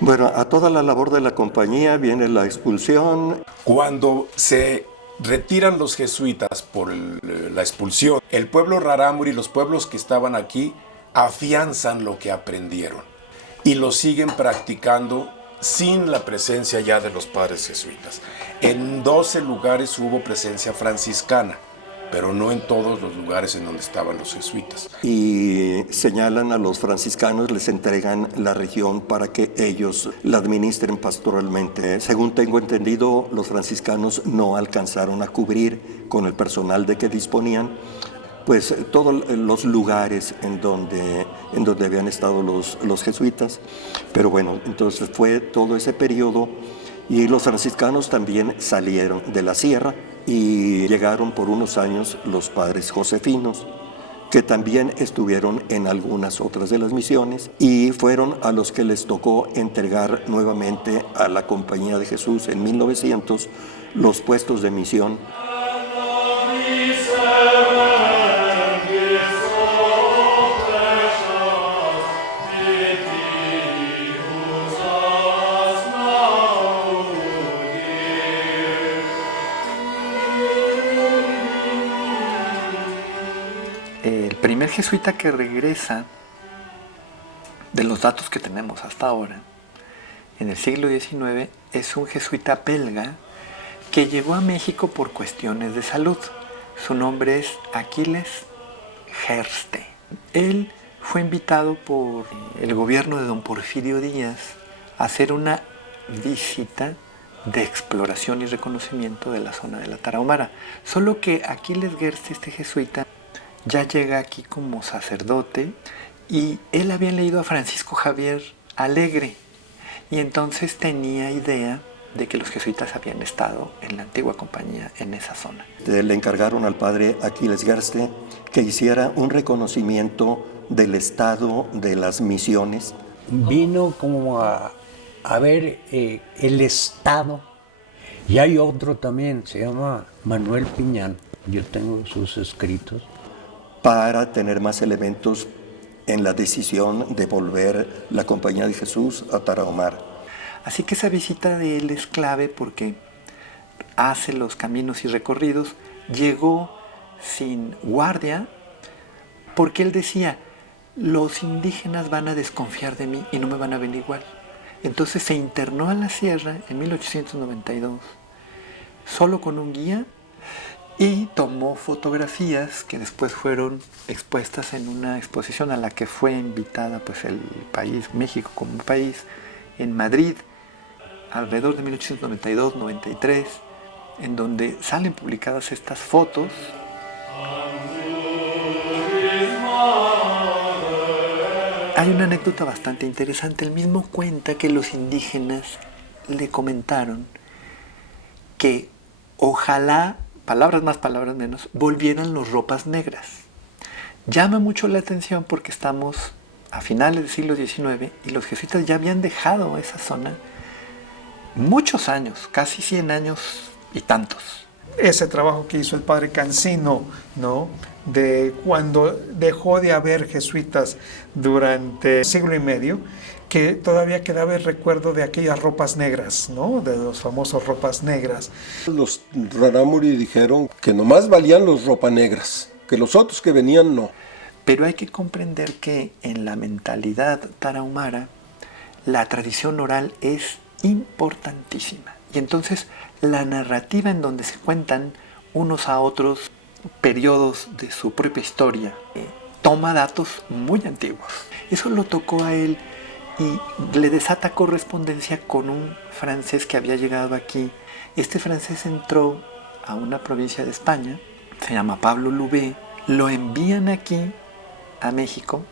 Bueno, a toda la labor de la compañía viene la expulsión. Cuando se retiran los jesuitas por la expulsión, el pueblo rarámuri y los pueblos que estaban aquí afianzan lo que aprendieron y lo siguen practicando sin la presencia ya de los padres jesuitas. En 12 lugares hubo presencia franciscana, pero no en todos los lugares en donde estaban los jesuitas. Y señalan a los franciscanos, les entregan la región para que ellos la administren pastoralmente. Según tengo entendido, los franciscanos no alcanzaron a cubrir con el personal de que disponían, pues todos los lugares en donde habían estado los jesuitas. Pero bueno, entonces fue todo ese periodo y los franciscanos también salieron de la sierra y llegaron por unos años los padres josefinos, que también estuvieron en algunas otras de las misiones y fueron a los que les tocó entregar nuevamente a la Compañía de Jesús en 1900 los puestos de misión. El primer jesuita que regresa, de los datos que tenemos hasta ahora, en el siglo XIX, es un jesuita belga que llegó a México por cuestiones de salud. Su nombre es Aquiles Gerste. Él fue invitado por el gobierno de don Porfirio Díaz a hacer una visita de exploración y reconocimiento de la zona de la Tarahumara. Solo que Aquiles Gerste, este jesuita, ya llega aquí como sacerdote y él había leído a Francisco Javier Alegre y entonces tenía idea de que los jesuitas habían estado en la antigua compañía en esa zona. Le encargaron al padre Aquiles Gerste que hiciera un reconocimiento del estado de las misiones. Vino como a ver el estado. Y hay otro también, se llama Manuel Piñán. Yo tengo sus escritos. Para tener más elementos en la decisión de volver la Compañía de Jesús a Tarahumara. Así que esa visita de él es clave porque hace los caminos y recorridos, llegó sin guardia, porque él decía, los indígenas van a desconfiar de mí y no me van a ver igual. Entonces se internó a la sierra en 1892, solo con un guía, y tomó fotografías que después fueron expuestas en una exposición a la que fue invitada pues, el país, México como país, en Madrid, alrededor de 1892-93, en donde salen publicadas estas fotos. Hay una anécdota bastante interesante. Él mismo cuenta que los indígenas le comentaron que ojalá, palabras más, palabras menos, volvieran los ropas negras. Llama mucho la atención porque estamos a finales del siglo XIX y los jesuitas ya habían dejado esa zona muchos años, casi 100 años y tantos. Ese trabajo que hizo el padre Cancino, ¿no?, de cuando dejó de haber jesuitas durante siglo y medio, que todavía quedaba el recuerdo de aquellas ropas negras, ¿no?, de los famosos ropas negras. Los rarámuri dijeron que nomás valían los ropa negras, que los otros que venían no. Pero hay que comprender que en la mentalidad tarahumara la tradición oral es importantísima. Y entonces la narrativa en donde se cuentan unos a otros periodos de su propia historia toma datos muy antiguos. Eso lo tocó a él y le desata correspondencia con un francés que había llegado aquí. Este francés entró a una provincia de España, se llama Pablo Loubet, lo envían aquí a México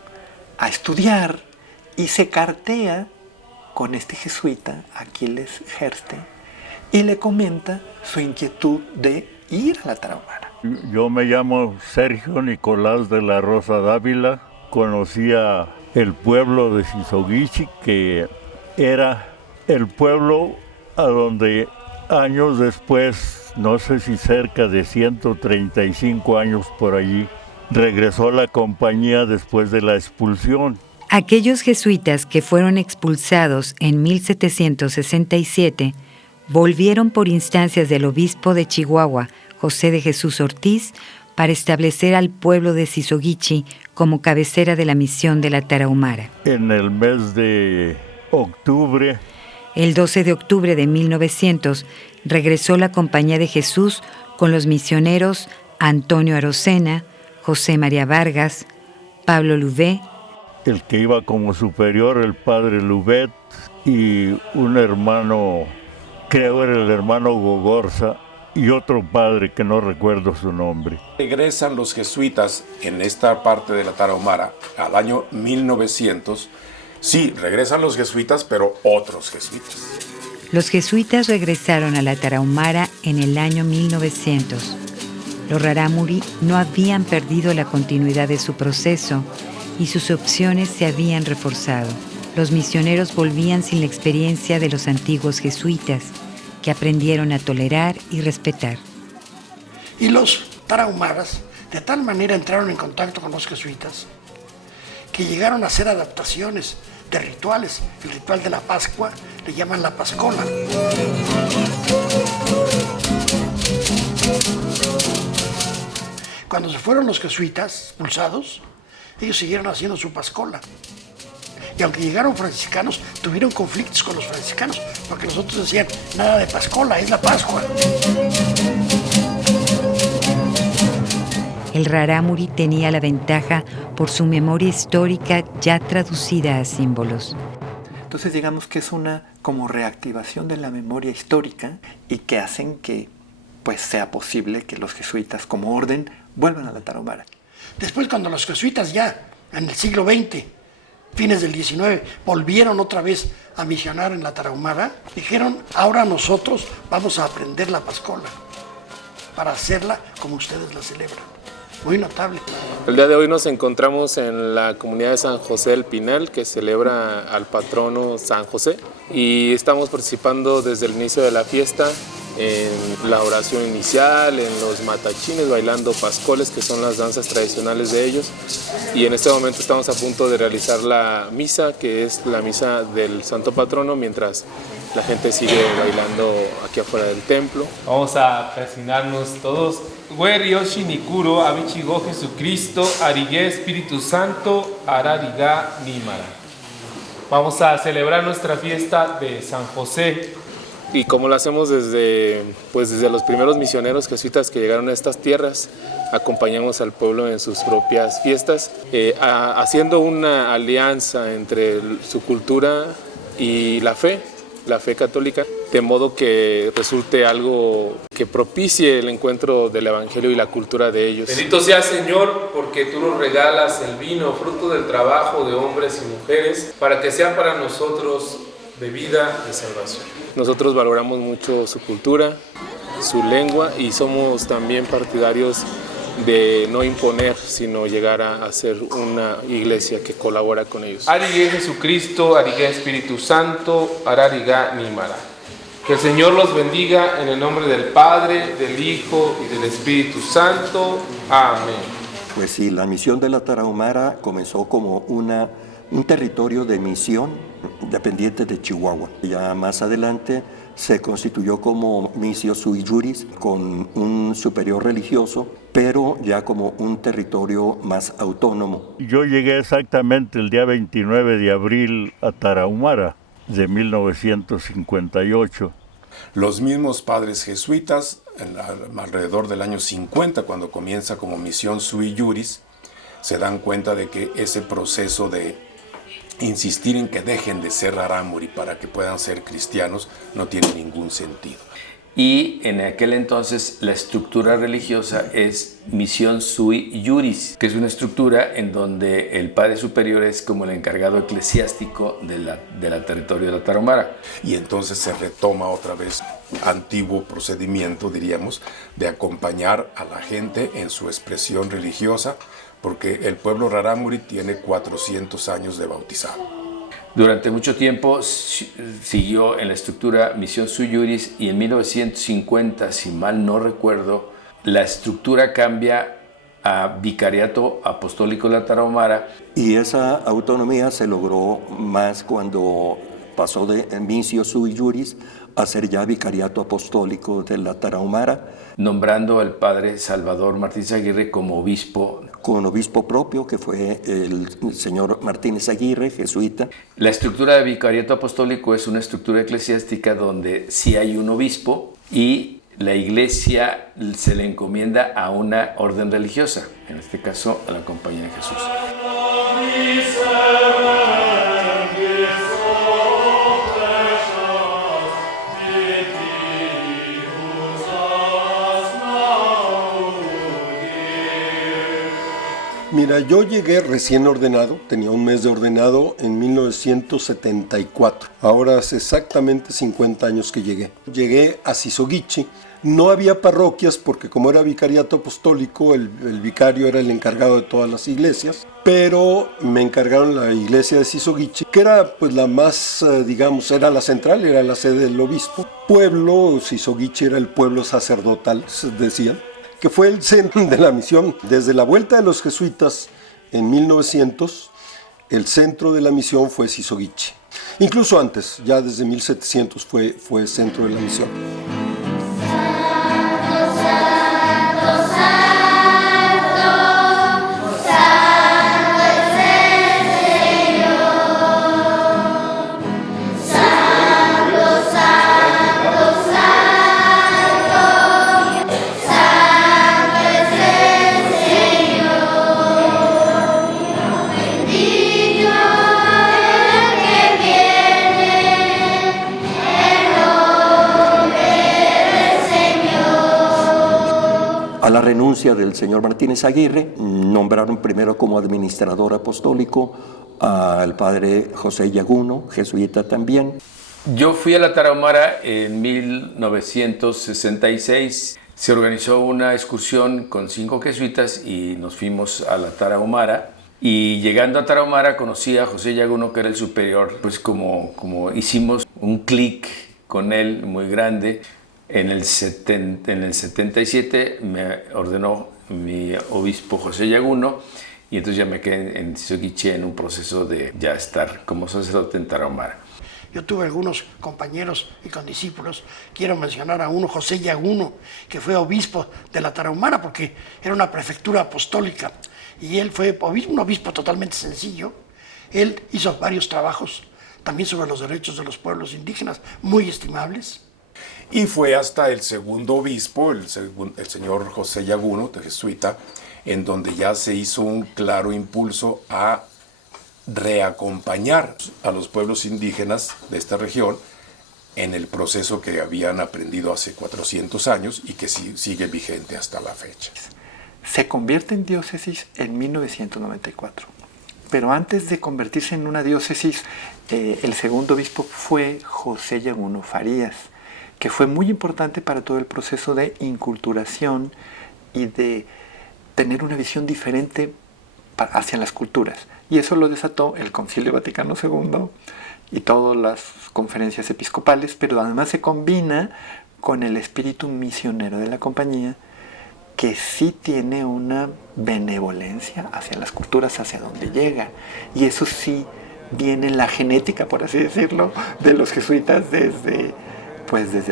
a estudiar y se cartea con este jesuita, Aquiles Gerste, y le comenta su inquietud de ir a la Tarahumara. Yo me llamo Sergio Nicolás de la Rosa Dávila, conocía el pueblo de Sizoguichi, que era el pueblo a donde años después, no sé si cerca de 135 años por allí, regresó la compañía después de la expulsión. Aquellos jesuitas que fueron expulsados en 1767 volvieron por instancias del obispo de Chihuahua, José de Jesús Ortiz, para establecer al pueblo de Sisoguichi como cabecera de la misión de la Tarahumara. En el mes de octubre, El 12 de octubre de 1900 regresó la Compañía de Jesús con los misioneros Antonio Arocena, José María Vargas, Pablo Louvet, el que iba como superior, el padre Louvet, y un hermano, creo era el hermano Gogorza, y otro padre que no recuerdo su nombre. Regresan los jesuitas en esta parte de la Tarahumara al año 1900. Sí, regresan los jesuitas, pero otros jesuitas. Los jesuitas regresaron a la Tarahumara en el año 1900. Los rarámuri no habían perdido la continuidad de su proceso y sus opciones se habían reforzado. Los misioneros volvían sin la experiencia de los antiguos jesuitas, que aprendieron a tolerar y respetar. Y los tarahumaras de tal manera entraron en contacto con los jesuitas que llegaron a hacer adaptaciones de rituales. El ritual de la Pascua le llaman la Pascola. Cuando se fueron los jesuitas expulsados, ellos siguieron haciendo su Pascola. Y aunque llegaron franciscanos, tuvieron conflictos con los franciscanos, porque los otros decían, nada de Pascola, es la Pascua. El rarámuri tenía la ventaja por su memoria histórica ya traducida a símbolos. Entonces digamos que es una como reactivación de la memoria histórica y que hacen que pues sea posible que los jesuitas como orden vuelvan a la Tarahumara. Después, cuando los jesuitas ya en el siglo XX, fines del XIX, volvieron otra vez a misionar en la Tarahumara, dijeron, ahora nosotros vamos a aprender la Pascola para hacerla como ustedes la celebran. Muy notable. El día de hoy nos encontramos en la comunidad de San José del Pinal, que celebra al patrono San José, y estamos participando desde el inicio de la fiesta en la oración inicial, en los matachines, bailando pascoles, que son las danzas tradicionales de ellos, y en este momento estamos a punto de realizar la misa, que es la misa del Santo Patrono, mientras la gente sigue bailando aquí afuera del templo. Vamos a persignarnos todos. Wer Yoshi Nikuro, Abichigo Jesucristo, Arige Espíritu Santo, Arariga Nímara. Vamos a celebrar nuestra fiesta de San José. Y como lo hacemos desde los primeros misioneros jesuitas que llegaron a estas tierras, acompañamos al pueblo en sus propias fiestas, haciendo una alianza entre su cultura y la fe católica, de modo que resulte algo que propicie el encuentro del Evangelio y la cultura de ellos. Bendito sea Señor, porque tú nos regalas el vino, fruto del trabajo de hombres y mujeres, para que sea para nosotros de vida y salvación. Nosotros valoramos mucho su cultura, su lengua, y somos también partidarios de no imponer, sino llegar a ser una iglesia que colabora con ellos. Arige Jesucristo, Arige Espíritu Santo, Arariga Nímara. Que el Señor los bendiga en el nombre del Padre, del Hijo y del Espíritu Santo. Amén. Pues sí, la misión de la Tarahumara comenzó como un territorio de misión dependiente de Chihuahua. Ya más adelante se constituyó como missio sui juris, con un superior religioso, pero ya como un territorio más autónomo. Yo llegué exactamente el día 29 de abril a Tarahumara de 1958. Los mismos padres jesuitas, alrededor del año 50, cuando comienza como misión sui juris, se dan cuenta de que ese proceso de insistir en que dejen de ser rarámuri para que puedan ser cristianos no tiene ningún sentido. Y en aquel entonces la estructura religiosa es misión sui juris, que es una estructura en donde el padre superior es como el encargado eclesiástico del territorio de la Tarahumara. Y entonces se retoma otra vez antiguo procedimiento, diríamos, de acompañar a la gente en su expresión religiosa, porque el pueblo rarámuri tiene 400 años de bautizado. Durante mucho tiempo siguió en la estructura misión sui juris, y en 1950, si mal no recuerdo, la estructura cambia a Vicariato Apostólico de la Tarahumara. Y esa autonomía se logró más cuando pasó de Misio Sui Juris a ser ya Vicariato Apostólico de la Tarahumara. Nombrando al padre Salvador Martínez Aguirre como obispo. Con obispo propio, que fue el señor Martínez Aguirre, jesuita. La estructura de Vicariato Apostólico es una estructura eclesiástica donde sí hay un obispo y la iglesia se le encomienda a una orden religiosa, en este caso a la Compañía de Jesús. Mira, yo llegué recién ordenado, tenía un mes de ordenado en 1974. Ahora hace exactamente 50 años que llegué. Llegué a Sisoguichi. No había parroquias porque como era vicariato apostólico, el vicario era el encargado de todas las iglesias. Pero me encargaron la iglesia de Sisoguichi, que era pues la más, digamos, era la central, era la sede del obispo. Pueblo, Sisoguichi era el pueblo sacerdotal, decían, que fue el centro de la misión. Desde la vuelta de los jesuitas en 1900, el centro de la misión fue Sisoguichi. Incluso antes, ya desde 1700 fue centro de la misión. A la renuncia del señor Martínez Aguirre, nombraron primero como administrador apostólico al padre José Yaguno, jesuita también. Yo fui a la Tarahumara en 1966. Se organizó una excursión con 5 jesuitas y nos fuimos a la Tarahumara. Y llegando a Tarahumara conocí a José Yaguno, que era el superior. Pues como hicimos un clic con él muy grande. En el 77 me ordenó mi obispo José Yaguno y entonces ya me quedé en Sisoguichi en un proceso de ya estar como sacerdote en Tarahumara. Yo tuve algunos compañeros y condiscípulos, quiero mencionar a uno, José Yaguno, que fue obispo de la Tarahumara porque era una prefectura apostólica y él fue un obispo totalmente sencillo. Él hizo varios trabajos también sobre los derechos de los pueblos indígenas, muy estimables. Y fue hasta el segundo obispo, el señor José Yaguno, de jesuita, en donde ya se hizo un claro impulso a reacompañar a los pueblos indígenas de esta región en el proceso que habían aprendido hace 400 años y que sigue vigente hasta la fecha. Se convierte en diócesis en 1994, pero antes de convertirse en una diócesis, el segundo obispo fue José Yaguno Farías, que fue muy importante para todo el proceso de inculturación y de tener una visión diferente hacia las culturas. Y eso lo desató el Concilio Vaticano II y todas las conferencias episcopales, pero además se combina con el espíritu misionero de la compañía, que sí tiene una benevolencia hacia las culturas, hacia donde llega. Y eso sí viene en la genética, por así decirlo, de los jesuitas desde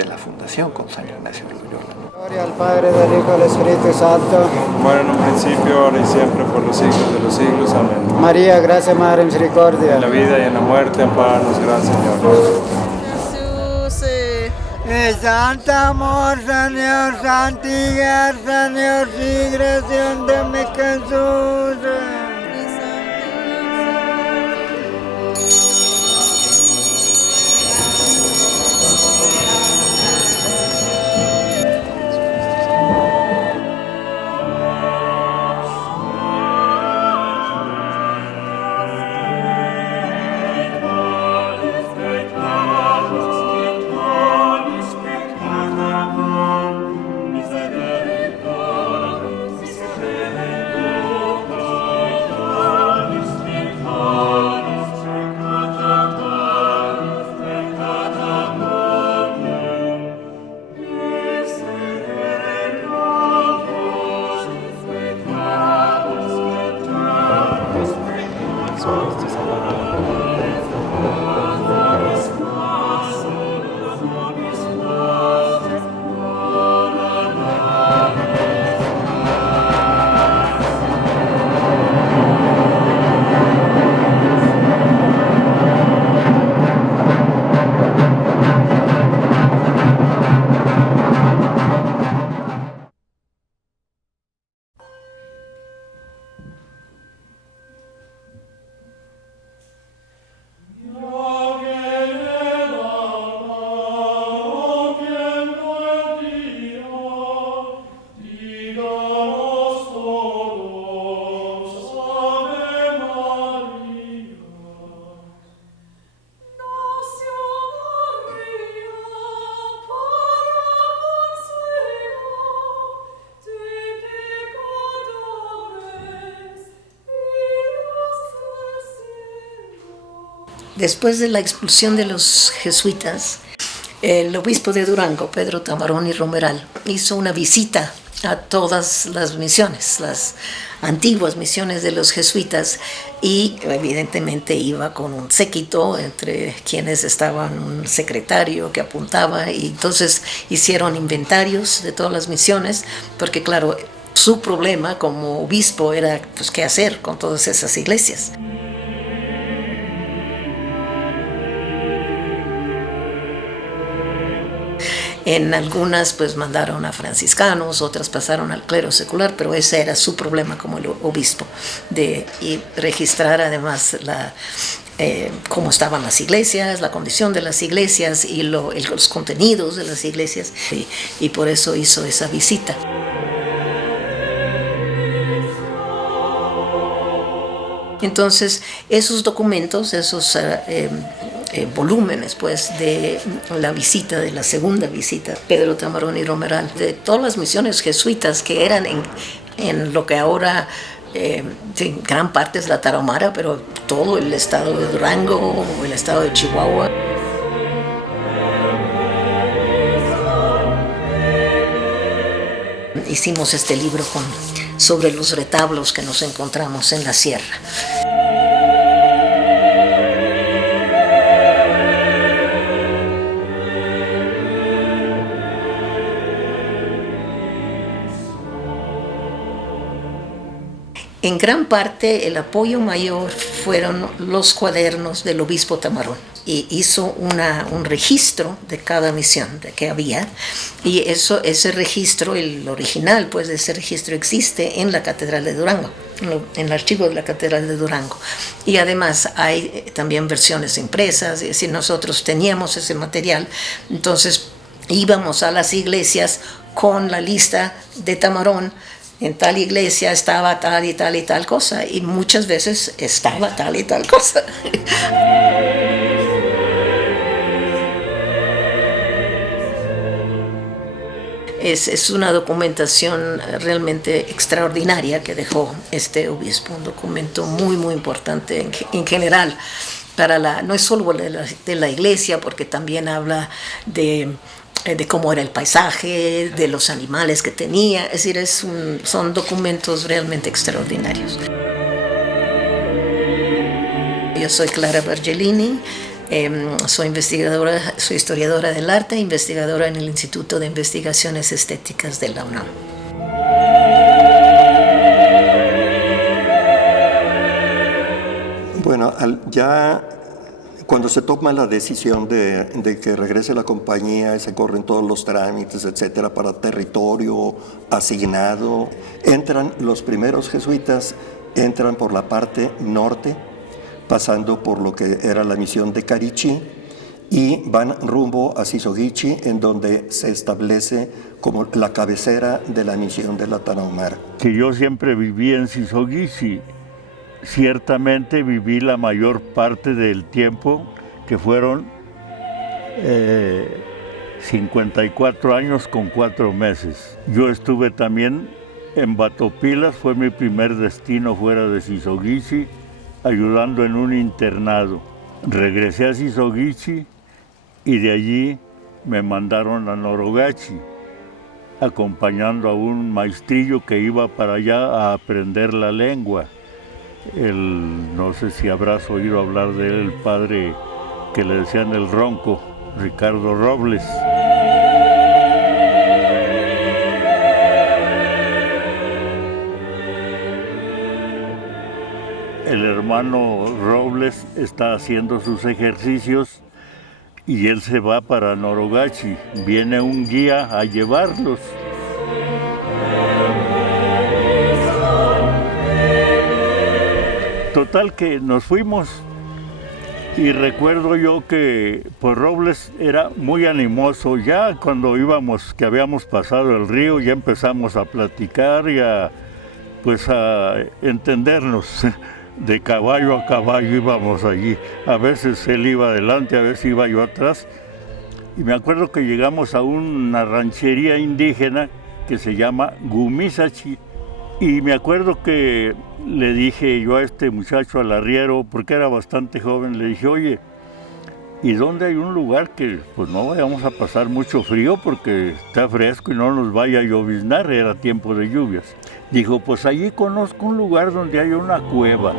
la fundación con San Ignacio de Loyola. Gloria al Padre, del Hijo, del Espíritu Santo. Bueno, en un principio, ahora y siempre, por los siglos de los siglos. Amén. María, gracia, Madre, misericordia. En la vida y en la muerte, amparanos, gran Señor. Jesús, Santa amor, Señor, santigar, Señor, y gracia de mi Jesús. Después de la expulsión de los jesuitas, el obispo de Durango, Pedro Tamarón y Romeral, hizo una visita a todas las misiones, las antiguas misiones de los jesuitas, y evidentemente iba con un séquito entre quienes estaban un secretario que apuntaba, y entonces hicieron inventarios de todas las misiones, porque claro, su problema como obispo era pues qué hacer con todas esas iglesias. En algunas pues mandaron a franciscanos, otras pasaron al clero secular, pero ese era su problema como el obispo, de registrar además cómo estaban las iglesias, la condición de las iglesias y los contenidos de las iglesias, y por eso hizo esa visita. Entonces, esos documentos, esos volúmenes pues de la visita, de la segunda visita, Pedro Tamarón y Romeral, de todas las misiones jesuitas que eran en lo que ahora gran parte es la Tarahumara, pero todo el estado de Durango, el estado de Chihuahua. Hicimos este libro sobre los retablos que nos encontramos en la sierra. En gran parte el apoyo mayor fueron los cuadernos del obispo Tamarón, y hizo un registro de cada misión de que había, y ese registro, el original pues de ese registro, existe en la Catedral de Durango, en el archivo de la Catedral de Durango, y además hay también versiones impresas, es decir, nosotros teníamos ese material, entonces íbamos a las iglesias con la lista de Tamarón. En tal iglesia estaba tal y tal y tal cosa, y muchas veces estaba tal y tal cosa. Es una documentación realmente extraordinaria que dejó este obispo, un documento muy, muy importante en general, no es solo de la iglesia, porque también habla de cómo era el paisaje, de los animales que tenía, es decir, son documentos realmente extraordinarios. Yo soy Clara Bergellini, soy historiadora del arte, investigadora en el Instituto de Investigaciones Estéticas de la UNAM. Bueno, ya cuando se toma la decisión de que regrese la compañía, se corren todos los trámites, etcétera, para territorio asignado, entran los primeros jesuitas, entran por la parte norte, pasando por lo que era la misión de Carichí, y van rumbo a Sisoguichi, en donde se establece como la cabecera de la misión de la Tarahumara. Que yo siempre viví en Sisoguichi. Ciertamente viví la mayor parte del tiempo, que fueron 54 años con 4 meses. Yo estuve también en Batopilas, fue mi primer destino fuera de Sisoguichi, ayudando en un internado. Regresé a Sisoguichi y de allí me mandaron a Norogachi, acompañando a un maestrillo que iba para allá a aprender la lengua. no sé si habrás oído hablar de él, el padre que le decían el Ronco, Ricardo Robles. El hermano Robles está haciendo sus ejercicios y él se va para Norogachi. Viene un guía a llevarlos. Total que nos fuimos y recuerdo yo que pues Robles era muy animoso. Ya cuando íbamos, que habíamos pasado el río, ya empezamos a platicar y a entendernos. De caballo a caballo íbamos allí. A veces él iba adelante, a veces iba yo atrás. Y me acuerdo que llegamos a una ranchería indígena que se llama Gumisachi. Y me acuerdo que le dije yo a este muchacho, al arriero, porque era bastante joven, le dije, oye, ¿y dónde hay un lugar que pues no vayamos a pasar mucho frío porque está fresco y no nos vaya a lloviznar? Era tiempo de lluvias. Dijo, pues allí conozco un lugar donde hay una cueva.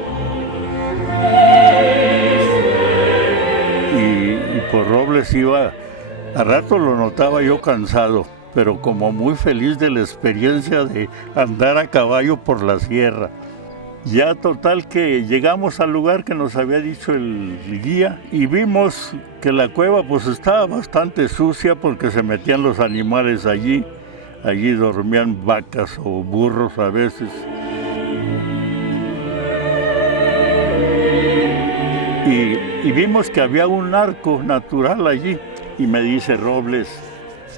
Y pues Robles iba, a rato lo notaba yo cansado, pero como muy feliz de la experiencia de andar a caballo por la sierra. Ya total que llegamos al lugar que nos había dicho el guía y vimos que la cueva pues estaba bastante sucia porque se metían los animales allí. Allí dormían vacas o burros a veces. Y vimos que había un arco natural allí. Y me dice Robles,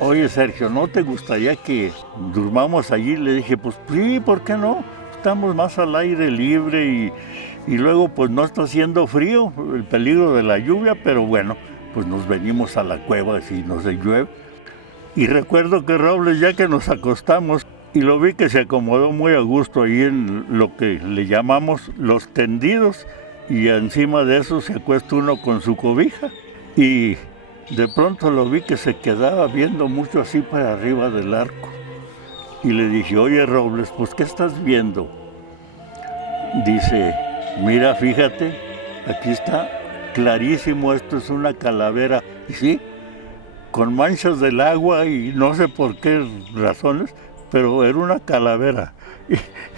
oye Sergio, ¿no te gustaría que durmamos allí? Le dije, pues sí, ¿por qué no? Estamos más al aire libre y luego pues no está haciendo frío, el peligro de la lluvia, pero bueno, pues nos venimos a la cueva si nos llueve. Y recuerdo que Robles, ya que nos acostamos, y lo vi que se acomodó muy a gusto ahí en lo que le llamamos los tendidos, y encima de eso se acuesta uno con su cobija. Y de pronto lo vi que se quedaba viendo mucho así para arriba del arco. Y le dije, oye Robles, pues ¿qué estás viendo? Dice, mira, fíjate, aquí está clarísimo, esto es una calavera. Y sí, con manchas del agua y no sé por qué razones, pero era una calavera.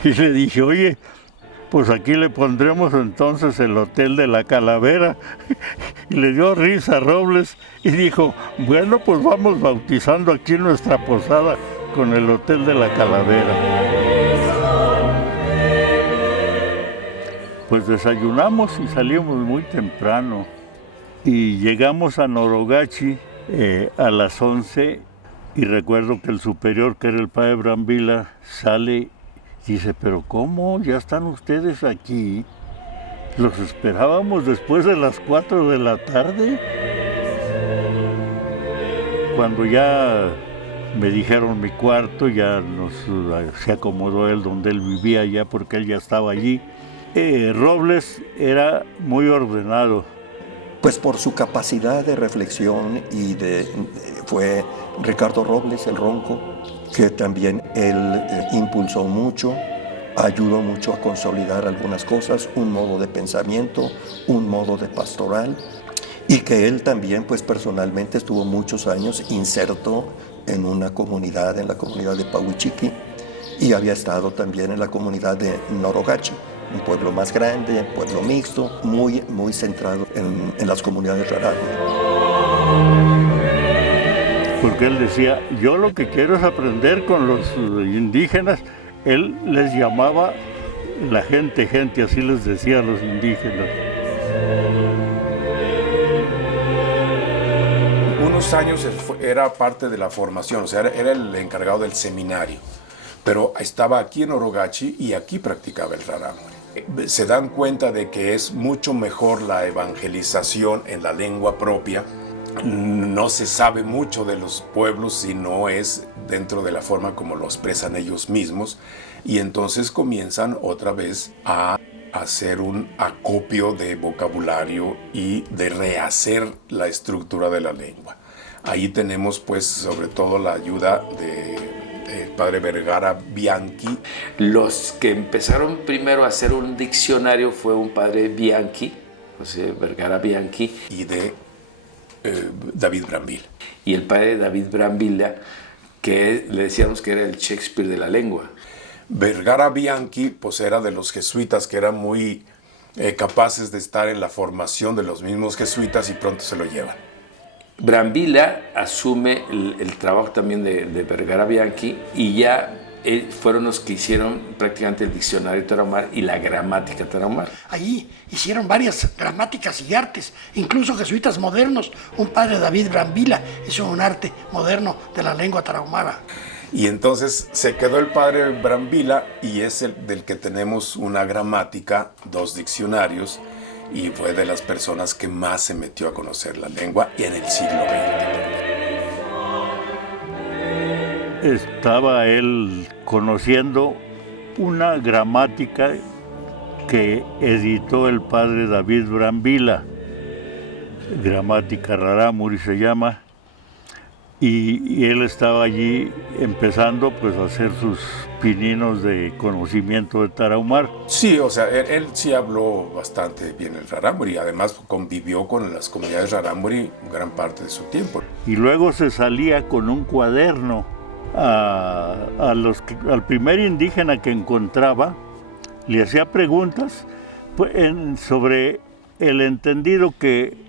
Y le dije, oye, pues aquí le pondremos entonces el Hotel de la Calavera. Y le dio risa a Robles y dijo, bueno, pues vamos bautizando aquí nuestra posada con el Hotel de la Calavera. Pues desayunamos y salimos muy temprano. Y llegamos a Norogachi a las 11 y recuerdo que el superior, que era el padre Brambila, sale y dice, pero ¿cómo? ¿Ya están ustedes aquí? ¿Los esperábamos después de las 4 de la tarde? Cuando ya me dijeron mi cuarto, ya se acomodó él donde él vivía ya porque él ya estaba allí. Robles era muy ordenado. Pues por su capacidad de reflexión fue Ricardo Robles, el Ronco, que también él impulsó mucho, ayudó mucho a consolidar algunas cosas, un modo de pensamiento, un modo de pastoral, y que él también pues personalmente estuvo muchos años inserto en una comunidad, en la comunidad de Pahuichiqui, y había estado también en la comunidad de Norogachi, un pueblo más grande, un pueblo mixto, muy centrado en las comunidades rarámuris. Porque él decía, yo lo que quiero es aprender con los indígenas. Él les llamaba la gente, así les decía a los indígenas. Unos años era parte de la formación, o sea, era el encargado del seminario, pero estaba aquí en Norogachi y aquí practicaba el rarámuri. Se dan cuenta de que es mucho mejor la evangelización en la lengua propia. No se sabe mucho de los pueblos si no es dentro de la forma como lo expresan ellos mismos, y entonces comienzan otra vez a hacer un acopio de vocabulario y de rehacer la estructura de la lengua. Ahí tenemos pues sobre todo la ayuda el padre Vergara Bianchi. Los que empezaron primero a hacer un diccionario fue un padre Bianchi, José Vergara Bianchi. Y de David Brambilla. Y el padre David Brambilla, que le decíamos que era el Shakespeare de la lengua. Vergara Bianchi pues era de los jesuitas que eran muy capaces de estar en la formación de los mismos jesuitas y pronto se lo llevan. Brambilla asume el trabajo también de Vergara Bianchi y ya fueron los que hicieron prácticamente el diccionario tarahumara y la gramática tarahumara. Allí hicieron varias gramáticas y artes, incluso jesuitas modernos. Un padre David Brambilla hizo un arte moderno de la lengua tarahumara. Y entonces se quedó el padre Brambilla y es el del que tenemos una gramática, 2 diccionarios, y fue de las personas que más se metió a conocer la lengua y en el siglo XX. Estaba él conociendo una gramática que editó el padre David Brambilla, Gramática Rarámuri se llama, y él estaba allí empezando pues a hacer sus pininos de conocimiento de tarahumara. Sí, o sea, él sí habló bastante bien el rarámuri, además convivió con las comunidades rarámuri gran parte de su tiempo. Y luego se salía con un cuaderno al primer indígena que encontraba, le hacía preguntas sobre el entendido que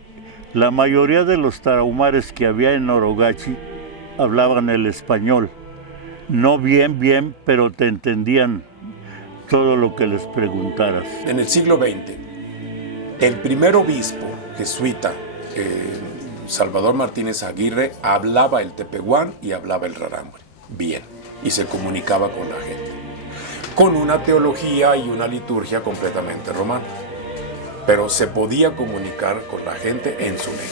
la mayoría de los tarahumares que había en Orogachi hablaban el español. No bien, pero te entendían todo lo que les preguntaras. En el siglo XX, el primer obispo jesuita, Salvador Martínez Aguirre, hablaba el tepehuán y hablaba el rarámuri bien, y se comunicaba con la gente, con una teología y una liturgia completamente romana, pero se podía comunicar con la gente en su lengua.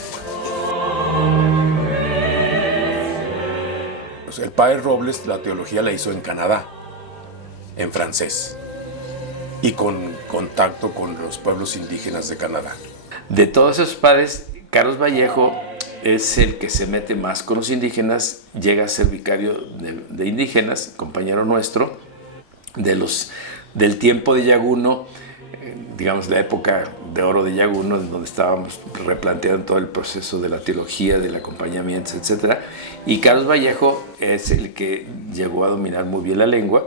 El padre Robles la teología la hizo en Canadá, en francés, y con contacto con los pueblos indígenas de Canadá. De todos esos padres, Carlos Vallejo es el que se mete más con los indígenas, llega a ser vicario de indígenas, compañero nuestro, del tiempo de Yaguno, digamos la época de oro de Yaguno, en donde estábamos replanteando todo el proceso de la teología, del acompañamiento, etc. Y Carlos Vallejo es el que llegó a dominar muy bien la lengua.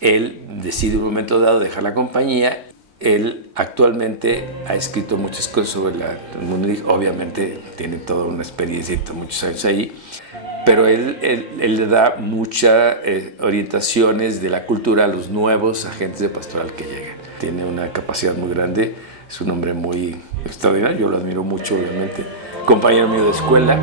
Él decide en un momento dado dejar la compañía. Él actualmente ha escrito muchas cosas sobre el mundo indígena, obviamente tiene toda una experiencia y muchos años allí, pero él le da muchas orientaciones de la cultura a los nuevos agentes de pastoral que llegan. Tiene una capacidad muy grande, es un hombre muy extraordinario, yo lo admiro mucho, obviamente, compañero mío de escuela.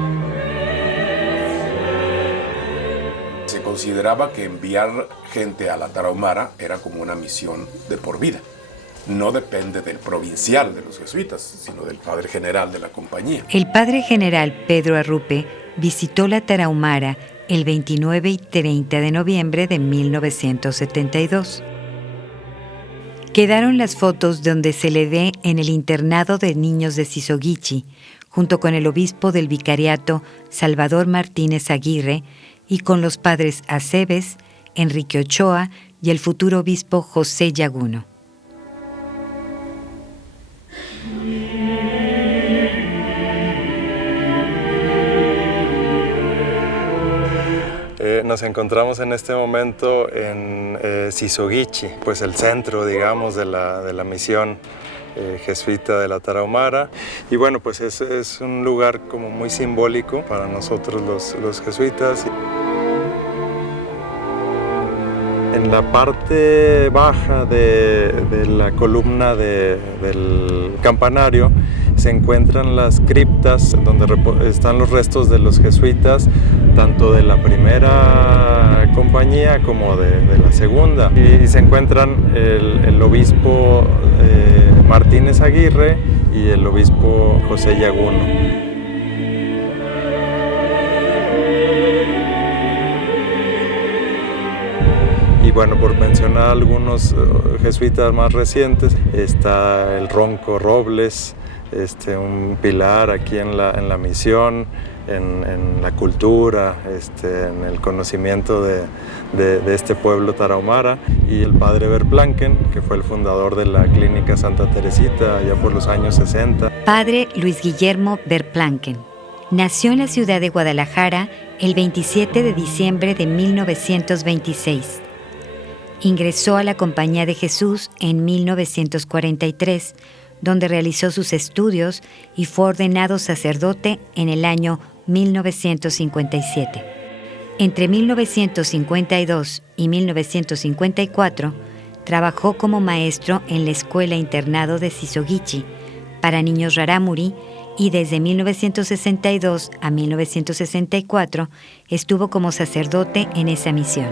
Se consideraba que enviar gente a la Tarahumara era como una misión de por vida. No depende del provincial de los jesuitas, sino del padre general de la compañía. El padre general Pedro Arrupe visitó la Tarahumara el 29 y 30 de noviembre de 1972. Quedaron las fotos donde se le ve en el internado de niños de Sisoguichi, junto con el obispo del vicariato Salvador Martínez Aguirre y con los padres Aceves, Enrique Ochoa y el futuro obispo José Yaguno. Nos encontramos en este momento en Sisoguichi, pues el centro, digamos, de la misión jesuita de la Tarahumara. Y bueno, pues es un lugar como muy simbólico para nosotros los jesuitas. En la parte baja de la columna del campanario se encuentran las criptas donde están los restos de los jesuitas, tanto de la primera compañía como de la segunda. Y se encuentran el obispo Martínez Aguirre y el obispo José Yaguno. Y bueno, por mencionar algunos jesuitas más recientes, está el Ronco Robles, un pilar aquí en la misión, en la cultura, en el conocimiento de este pueblo tarahumara. Y el padre Verplanken, que fue el fundador de la Clínica Santa Teresita allá por los años 60. Padre Luis Guillermo Verplanken nació en la ciudad de Guadalajara el 27 de diciembre de 1926. Ingresó a la Compañía de Jesús en 1943, donde realizó sus estudios y fue ordenado sacerdote en el año 1957. Entre 1952 y 1954, trabajó como maestro en la Escuela Internado de Sisoguichi para niños rarámuri y desde 1962 a 1964 estuvo como sacerdote en esa misión.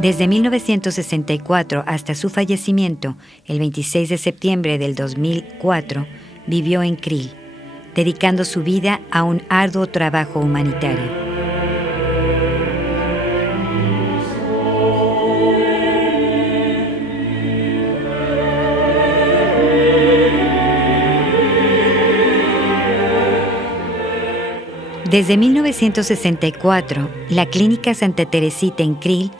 Desde 1964 hasta su fallecimiento, el 26 de septiembre del 2004, vivió en Krill, dedicando su vida a un arduo trabajo humanitario. Desde 1964, la Clínica Santa Teresita en Krill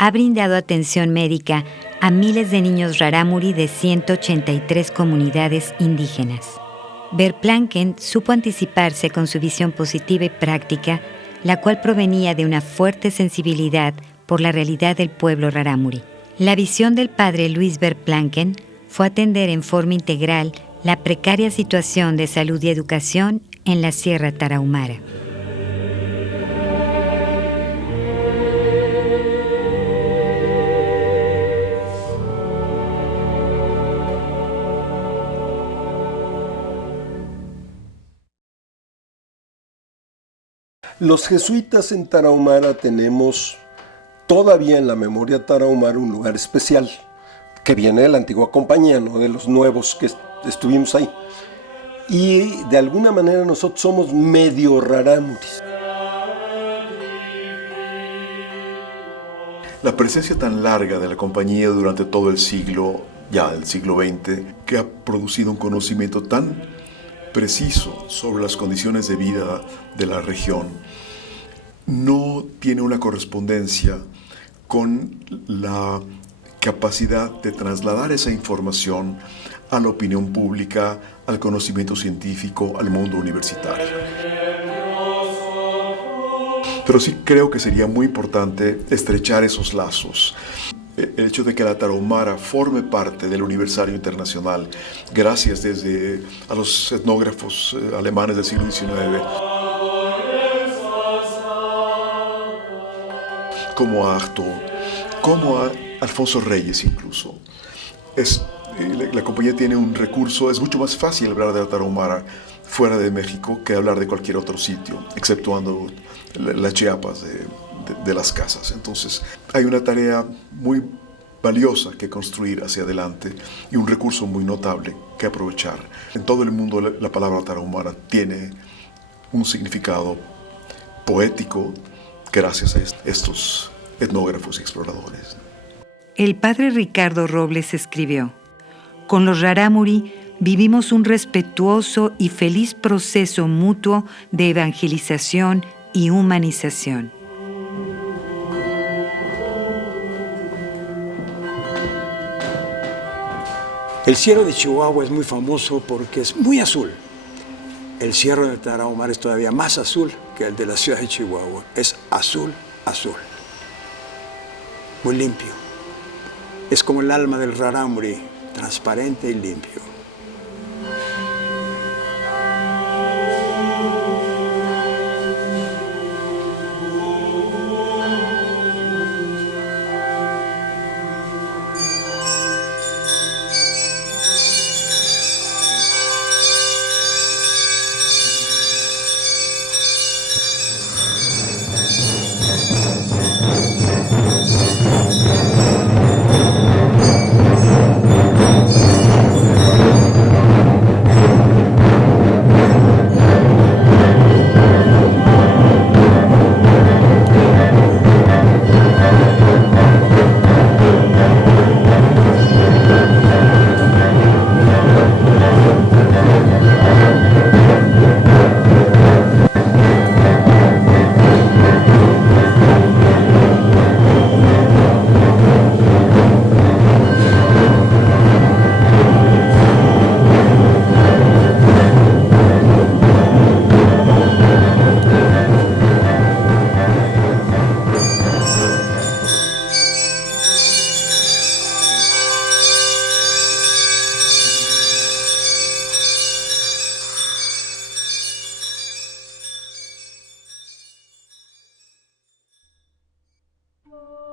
ha brindado atención médica a miles de niños rarámuri de 183 comunidades indígenas. Verplanken supo anticiparse con su visión positiva y práctica, la cual provenía de una fuerte sensibilidad por la realidad del pueblo rarámuri. La visión del padre Luis Verplanken fue atender en forma integral la precaria situación de salud y educación en la Sierra Tarahumara. Los jesuitas en Tarahumara tenemos todavía en la memoria tarahumara un lugar especial, que viene de la antigua compañía, no de los nuevos que estuvimos ahí. Y de alguna manera nosotros somos medio rarámuris. La presencia tan larga de la compañía durante todo el siglo, ya el siglo XX, que ha producido un conocimiento tan preciso sobre las condiciones de vida de la región, no tiene una correspondencia con la capacidad de trasladar esa información a la opinión pública, al conocimiento científico, al mundo universitario. Pero sí creo que sería muy importante estrechar esos lazos. El hecho de que la Tarahumara forme parte del universario internacional, gracias desde a los etnógrafos alemanes del siglo XIX, como a Artaud, como a Alfonso Reyes incluso. La compañía tiene un recurso, es mucho más fácil hablar de la Tarahumara fuera de México que hablar de cualquier otro sitio, exceptuando las Chiapas de las casas. Entonces hay una tarea muy valiosa que construir hacia adelante y un recurso muy notable que aprovechar. En todo el mundo la palabra tarahumara tiene un significado poético gracias a estos etnógrafos y exploradores. El padre Ricardo Robles escribió: con los rarámuri vivimos un respetuoso y feliz proceso mutuo de evangelización y humanización. El Cierro de Chihuahua es muy famoso porque es muy azul. El Cierro de Tarahumara es todavía más azul que el de la ciudad de Chihuahua. Es azul, azul. Muy limpio. Es como el alma del rarámuri, transparente y limpio. Thank you.